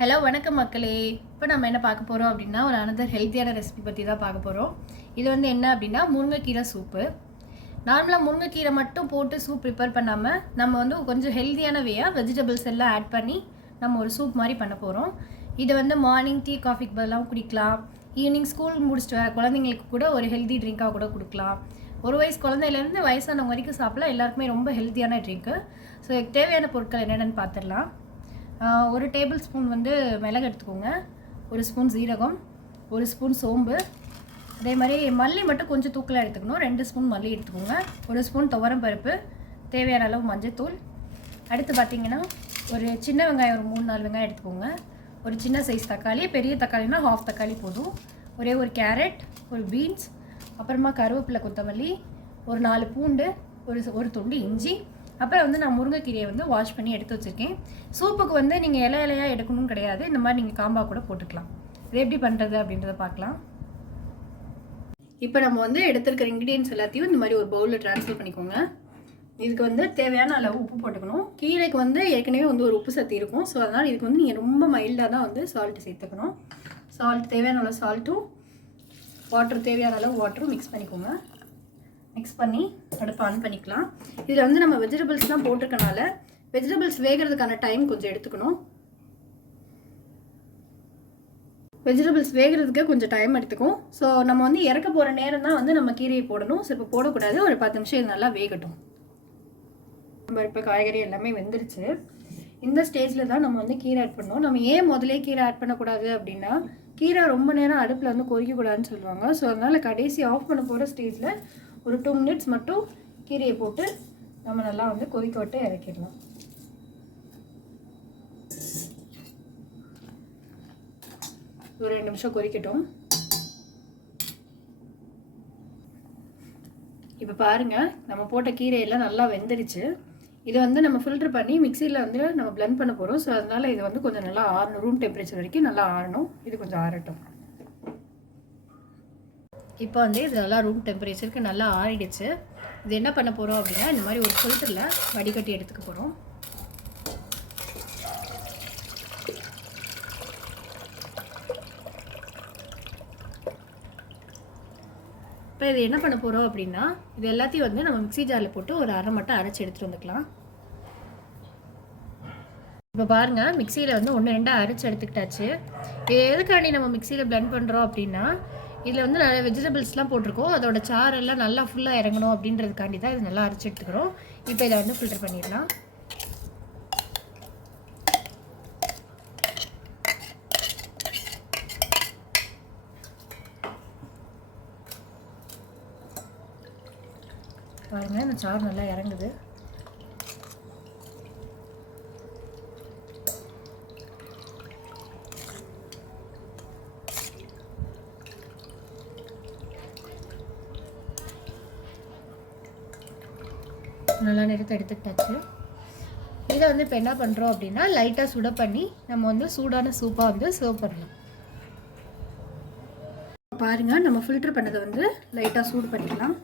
Hello வணக்கம் மக்களே. இப்போ நம்ம என்ன பார்க்க போகிறோம் அப்படின்னா ஒரு அனதர் ஹெல்த்தியான ரெசிபி பற்றி தான் பார்க்க போகிறோம். இது வந்து என்ன அப்படின்னா முருங்கைக்கீரை சூப்பு. நார்மலாக முருங்கைக்கீரை மட்டும் போட்டு சூப் ப்ரிப்பேர் பண்ணாமல் நம்ம வந்து கொஞ்சம் ஹெல்த்தியான வேயாக வெஜிடபிள்ஸ் எல்லாம் ஆட் பண்ணி நம்ம ஒரு சூப் மாதிரி பண்ண போகிறோம். இதை வந்து மார்னிங் டீ காஃபிக்கு பதிலாக குடிக்கலாம். ஈவினிங் ஸ்கூல் முடிச்சுட்டு வர குழந்தைங்களுக்கு கூட ஒரு ஹெல்த்தி ட்ரிங்காக கூட கொடுக்கலாம். ஒரு வயசு குழந்தையிலேருந்து வயசானவங்க வரைக்கும் சாப்பிடலாம். எல்லாருக்குமே ரொம்ப ஹெல்த்தியான ட்ரிங்க்கு. ஸோ தேவையான பொருட்கள் என்னென்னு பார்த்துடலாம். ஒரு டேபிள் ஸ்பூன் வந்து மிளகு எடுத்துக்கோங்க, ஒரு ஸ்பூன் சீரகம், ஒரு ஸ்பூன் சோம்பு, அதே மாதிரி மல்லி மட்டும் கொஞ்சம் தூக்கலாக எடுத்துக்கணும். 2 ஸ்பூன் மல்லி எடுத்துக்கோங்க, ஒரு ஸ்பூன் துவரம் பருப்பு, தேவையான அளவு மஞ்சத்தூள். அடுத்து பார்த்திங்கன்னா ஒரு சின்ன வெங்காயம் ஒரு 3-4 வெங்காயம் எடுத்துக்கோங்க, ஒரு சின்ன சைஸ் தக்காளி, பெரிய தக்காளினா ½ தக்காளி போதும், ஒரே ஒரு கேரட், ஒரு பீன்ஸ், அப்புறமா கருவேப்பிலை, கொத்தமல்லி, ஒரு 4 பூண்டு, ஒரு துண்டு இஞ்சி. அப்புறம் வந்து நான் முருங்கைக்கீரையை வந்து வாஷ் பண்ணி எடுத்து வச்சுருக்கேன். சூப்புக்கு வந்து நீங்கள் இலையாக எடுக்கணும்னு கிடையாது, இந்த மாதிரி நீங்கள் காம்பா கூட போட்டுக்கலாம். இது எப்படி பண்ணுறது அப்படின்றத பார்க்கலாம். இப்போ நம்ம வந்து எடுத்துருக்கிற இன்க்ரீடியன்ஸ் எல்லாத்தையும் இந்த மாதிரி ஒரு பவுலில் ட்ரான்ஸ்ஃபர் பண்ணிக்கோங்க. இதுக்கு வந்து தேவையான அளவு உப்பு போட்டுக்கணும். கீரைக்கு வந்து ஏற்கனவே வந்து ஒரு உப்பு சத்து இருக்கும். ஸோ அதனால் இதுக்கு வந்து நீங்கள் ரொம்ப மைல்டாக தான் வந்து சால்ட்டு சேர்த்துக்கணும். தேவையான அளவு சால்ட்டும் வாட்டர் தேவையான அளவு வாட்டரும் மிக்ஸ் பண்ணிக்கோங்க. மிக்ஸ் பண்ணி அடுப்பு ஆன் பண்ணிக்கலாம். இதில் வந்து நம்ம வெஜிடபிள்ஸ்லாம் போட்டிருக்கனால வெஜிடபிள்ஸ் வேகிறதுக்கான டைம் கொஞ்சம் எடுத்துக்கணும். வெஜிடபிள்ஸ் வேகிறதுக்கு கொஞ்சம் டைம் எடுத்துக்கும். ஸோ நம்ம வந்து இறக்க போகிற நேரம் தான் வந்து நம்ம கீரையை போடணும். ஸோ இப்போ போடக்கூடாது, ஒரு 10 நிமிஷம் இது நல்லா வேகட்டும். நம்ம இப்போ காய்கறி எல்லாமே வெந்துருச்சு. இந்த ஸ்டேஜில் தான் நம்ம வந்து கீரை ஆட் பண்ணோம். நம்ம ஏன் முதலே கீரை ஆட் பண்ணக்கூடாது அப்படின்னா, கீரை ரொம்ப நேரம் அடுப்பில் வந்து கொதிக்கக்கூடாதுன்னு சொல்லுவாங்க. ஸோ அதனால் கடைசி ஆஃப் பண்ண போகிற ஸ்டேஜில் ஒரு 2 மினிட்ஸ் மட்டும் கீரையை போட்டு நம்ம நல்லா வந்து கொதிக்க விட்டு இறக்கிடலாம். ஒரு 2 நிமிஷம் கொதிக்கட்டும். இப்போ பாருங்கள், நம்ம போட்ட கீரையெல்லாம் நல்லா வெந்துடுச்சு. இதை வந்து நம்ம ஃபில்டர் பண்ணி மிக்சியில் வந்து நம்ம பிளெண்ட் பண்ண போகிறோம். ஸோ அதனால் இது வந்து கொஞ்சம் நல்லா ஆறணும், ரூம் டெம்பரேச்சர் வரைக்கும் நல்லா ஆறணும். இது கொஞ்சம் ஆறட்டும். இப்போ வந்து இது நல்லா ரூம் டெம்பரேச்சருக்கு நல்லா ஆறிடுச்சு. இது என்ன பண்ண போகிறோம் அப்படின்னா, இந்த மாதிரி ஒரு ஃபில்டரில் வடிகட்டி எடுத்துக்க போகிறோம். இப்போ இது என்ன பண்ண போகிறோம் அப்படின்னா, இது எல்லாத்தையும் வந்து நம்ம மிக்ஸி ஜாரில் போட்டு ஒரு அரை மட்டும் அரைச்சி எடுத்துகிட்டு வந்துக்கலாம். இப்போ பாருங்கள், மிக்சியில் வந்து 1-2 அரைச்சி எடுத்துக்கிட்டாச்சு. இது எதுக்காண்டி நம்ம மிக்சியில் பிளெண்ட் பண்ணுறோம் அப்படின்னா, இதில் வந்து நிறைய வெஜிடபிள்ஸ்லாம் போட்டிருக்கோம். அதோட சாரெல்லாம் நல்லா ஃபுல்லாக இறங்கணும் அப்படின்றதுக்காண்டி தான் இது நல்லா அரைச்சி எடுத்துக்கிறோம். இப்போ இதை வந்து ஃபில்டர் பண்ணிடலாம். பாருங்கள், இந்த சாறு நல்லா இறங்குது. நல்லா நிறுத்த எடுத்துக்கிட்டாச்சு. இதை வந்து இப்போ என்ன பண்ணுறோம் அப்படின்னா, லைட்டாக சுட பண்ணி நம்ம வந்து சூடான சூப்பாக வந்து சர்வ் பண்ணலாம். பாருங்கள், நம்ம ஃபில்டர் பண்ணதை வந்து லைட்டாக சூடு பண்ணிக்கலாம்.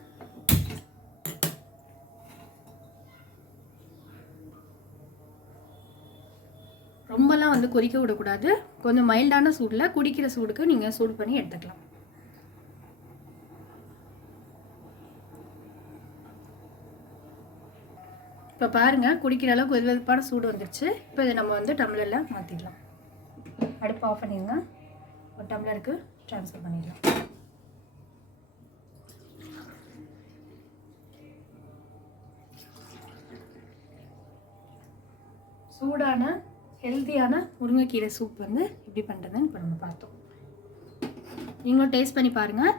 ரொம்பலாம் வந்து கொதிக்க விடக்கூடாது. கொஞ்சம் மைல்டான சூடில் குடிக்கிற சூடுக்கு நீங்கள் சூடு பண்ணி எடுத்துக்கலாம். இப்போ பாருங்கள், குடிக்கிற அளவுக்கு வெதுவெதுப்பான சூடு வந்துடுச்சு. இப்போ இதை நம்ம வந்து டம்ளரில் மாற்றிடலாம். அடுப்பு ஆஃப் பண்ணிடுங்க. ஒரு டம்ளருக்கு ட்ரான்ஸ்ஃபர் பண்ணிடலாம். சூடான ஹெல்த்தியான முருங்கைக்கீரை சூப் வந்து எப்படி பண்ணுறதுன்னு இப்போ நம்ம பார்த்தோம். நீங்களும் டேஸ்ட் பண்ணி பாருங்கள்.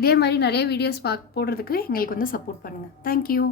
இதே மாதிரி நிறைய வீடியோஸ் போடுறதுக்கு எங்களுக்கு வந்து சப்போர்ட் பண்ணுங்கள். தேங்க்யூ.